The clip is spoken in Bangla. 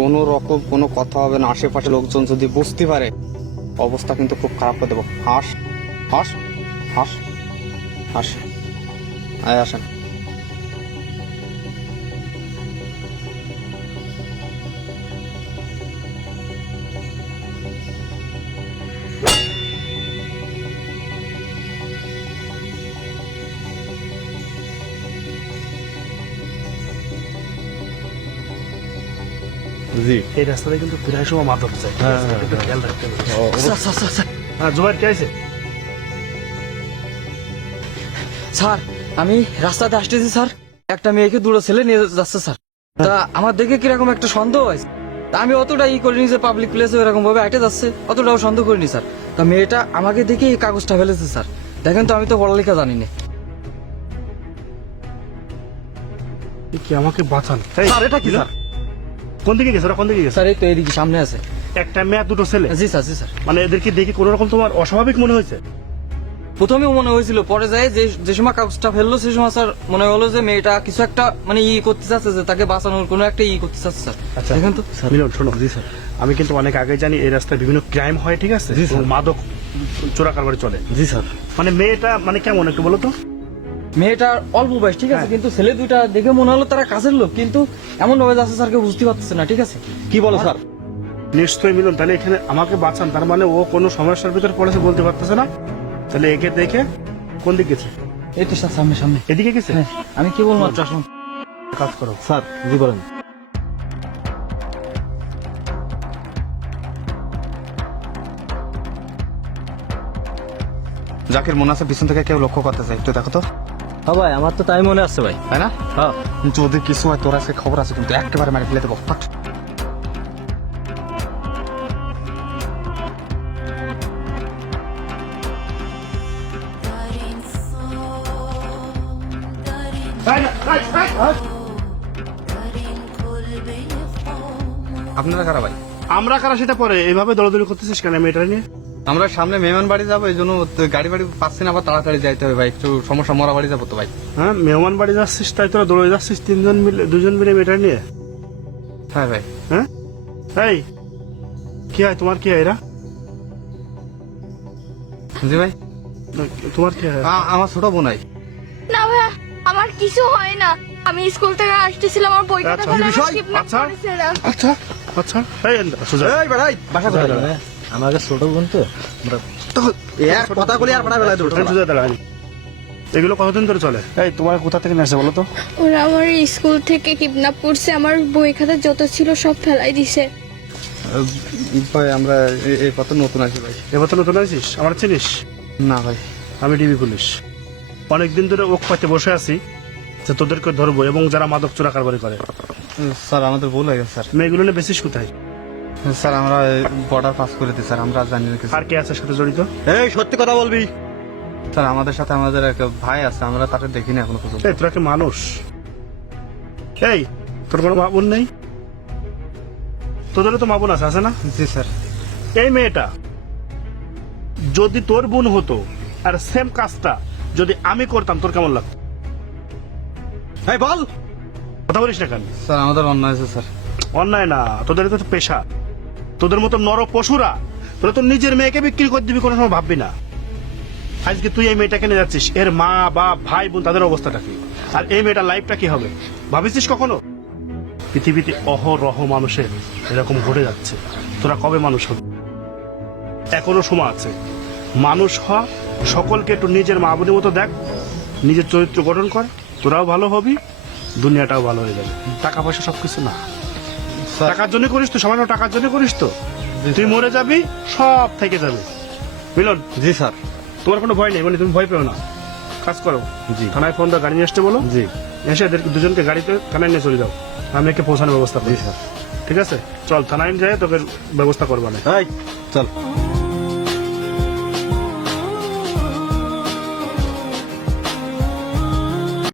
কোনো রকম কোনো কথা হবে না, আশেপাশে লোকজন যদি বুঝতে পারে অবস্থা কিন্তু খুব খারাপ করে দেবো। হাস হাস হাস হাস, আয় আসেন। জি, এই রাস্তাতে কিন্তু প্রায় সময় মাদক যায়, ঠিক আছে? একটু খেয়াল রাখতে হবে। হ্যাঁ, জুবাইর কে আছে? স্যার আমি রাস্তাতে আসতেছি স্যার, একটা মেয়েকে দুটো ছেলে নিয়ে যাচ্ছে স্যার। তা আমার দেখে কিরকম একটা সন্দেহ হয়েছে। তা আমি অতটা করিনি যে পাবলিক প্লেসে এরকম ভাবে হেঁটে যাচ্ছে, অতটাও সন্দেহ করিনি স্যার। তা মেয়েটা আমাকে দেখে এই কাগজটা ফেলেছে স্যার। দেখেন তো আমি তো পড়ালেখা জানি না। কি আমাকে বাঁচান। এই, স্যার এটা কি দিল? স্যার? কোন দিকে গেছে ওরা, কোন দিকে গেছে? স্যার এই তো এদিকে সামনে আছে। একটা মেয়ে আর দুটো ছেলে? জি স্যার, জি স্যার। মানে এদেরকে দেখে কোন রকম তোমার অস্বাভাবিক মনে হয়েছে? প্রথমেও মনে হয়েছিল, পরে যায় যে সময় কাগজটা ফেললো সে সময় স্যার মনে হলো যে মেয়েটা কিছু একটা মানে করতে চাচ্ছে, যে তাকে বাঁচানোর কোনো একটা করতে চাচ্ছে স্যার। আচ্ছা দেখেন তো স্যার। মিলন শোনো, জি স্যার, আমি কিন্তু অনেক আগে জানি এই রাস্তায় বিভিন্ন ক্রাইম হয়, ঠিক আছে? জি, স্যার। এবং মাদক চোরা কারবারে চলে। জি স্যার। মানে মেয়েটা মানে কেমন একটু বলো তো? মেয়েটার অল্প বয়স, ঠিক আছে, হ্যাঁ। কিন্তু ছেলে দুইটা দেখে মনে হলো তারা কাজের লোক, কিন্তু এমন ভাবে যাচ্ছে স্যার কেউ বুঝতে পারতেছে না, ঠিক আছে? কি বলো স্যার? নিশ্চয়ই মিলন, তাহলে এখানে আমাকে বাঁচান, তার মানে ও কোনো সমস্যার ভিতর পড়েছে বলতে পারতেছে না। তাহলে একে দেখে কোন দিকে গেছে? এই তো স্যার সামনে সামনে। এদিকে গেছে? হ্যাঁ, আমি কি বলবো মাত্র আসুন। কাজ করো। স্যার জি বলেন। জাকির মনে আছে পিছন থেকে কেউ লক্ষ্য করতে চাই, একটু দেখো তো। হ্যাঁ ভাই, আমার তো তাই মনে আসছে ভাই। তাই না? হ্যাঁ যদি কিছু হয় তোর আজকে খবর আছে কিন্তু, একেবারে মারি ফেলে দেবো। ফাট। আপনারা কারা ভাই? আমরা কারা সেটা পরে, এইভাবে দৌড়াদৌড়ি করতেছিস কেন মেয়েটা নিয়ে? আমরা সামনে মেহমান বাড়ি যাবো, এই জন্য তো গাড়ি বাড়ি পাচ্ছি না, আবার তাড়াতাড়ি যাইতে হবে ভাই, একটু সমস্যা, মরা বাড়ি যাবো তো ভাই। হ্যাঁ, মেহমান বাড়ি যাচ্ছিস তাই তোরা দৌড়ে যাচ্ছিস তিনজন মিলে, দুজন মিলে মেয়েটা নিয়ে? হ্যাঁ ভাই। হ্যাঁ, এই কি হয় তোমার, কি হয় এরা? জি ভাই। তোমার কি হয়? আমার ছোট বোনাই। না ভাইয়া, আমার কিছু হয় না। আমি স্কুল থেকে আসতেছিলাম, আমার বই খাতা আচ্ছা, ফেলে বিষয়? আমাকে kidnap আচ্ছা। করেছে এরা। আচ্ছা আচ্ছা, এই সোজা। এই বেড়াই বাসা কোথায়? আমাকে ছোট বোন তো আমরা এক কথা বলি আর বেড়াই দৌড়। এই সোজা দাঁড়ান। এগুলো কতদিন ধরে চলে? এই তোমার কোথা থেকে নিয়ে আসছে বলো তো? ওরা আমার স্কুল থেকে কিডন্যাপ করছে, আমার বই খাতা যত ছিল সব ফেলাই দিছে। ভাই আমরা এই পথে নতুন আছি ভাই। এবার তো নতুন আছিস, আমার চিনিস? না ভাই। আমি ডিবি পুলিশ। অনেকদিন ধরে ওক পাইতে বসে আছি যে তোদেরকে ধরবো, এবং যারা মাদক চোরা কারবারি করে। স্যার আমাদের ভুল হয়ে গেছে স্যার। মেয়েগুলো নিয়ে বেশিস কোথায়? স্যার আমরা বর্ডার পাস করে দিই স্যার, আমরা জানি না কিছু। আর কে আছে সাথে জড়িত? এই সত্যি কথা বলবি। স্যার আমাদের সাথে আমাদের এক ভাই আছে, আমরা তাকে দেখিনি এখনো পর্যন্ত। এই তোরা কি মানুষ? এই তোর কোনো মা বোন নেই? তোদেরও তো মা বোন আছে না? জি স্যার। এই মেয়েটা যদি তোর বোন হতো আর সেম কাজটা যদি আমি করতাম, তোর কেমন লাগতো? এই বল। কথা বলিস না কেন? স্যার আমাদের অন্যায় আছে স্যার। অন্যায় না, তোদের তো পেশা। তোদের মতো নর পশুরা, তোরা তো নিজের মেয়েকে বিক্রি করে দিবি, কোনো সময় ভাববি না। আজকে তুই এই মেয়েটাকে নিয়ে যাচ্ছিস, এর মা বাপ ভাই বোন তাদের অবস্থাটা কি, আর এই মেয়েটার লাইফটা কি হবে ভাবিছিস কখনো? পৃথিবীতে অহরহ মানুষের এরকম ঘটে যাচ্ছে। তোরা কবে মানুষ হবে? এখনো সময় আছে। মানুষ হ, সকলকে একটু নিজের মা বোনের মতো দেখ, নিজের চরিত্র গঠন কর, তোরাও ভালো হবি, দুনিয়াটাও ভালো হয়ে যাবে। টাকা পয়সা সবকিছু না। টাকার জন্য করিস তো, সামান্য টাকার জন্য করিস তো, তুই মরে যাবি, সব থেকে যাবে। মিলন, জি স্যার। তোমার কোনো ভয় নেই, মানে তুমি ভয় পেও না। কাজ করো, জি। থানায় ফোন দাও, গাড়ি নিয়ে আসতে বলো। জি এসে এদের দুজনকে গাড়িতে থানায় নিয়ে চলে যাও, আমি একে পৌঁছানোর ব্যবস্থা করি। জি স্যার। ঠিক আছে, চল থানায় যাই, তোকে ব্যবস্থা করবা না। এই চল।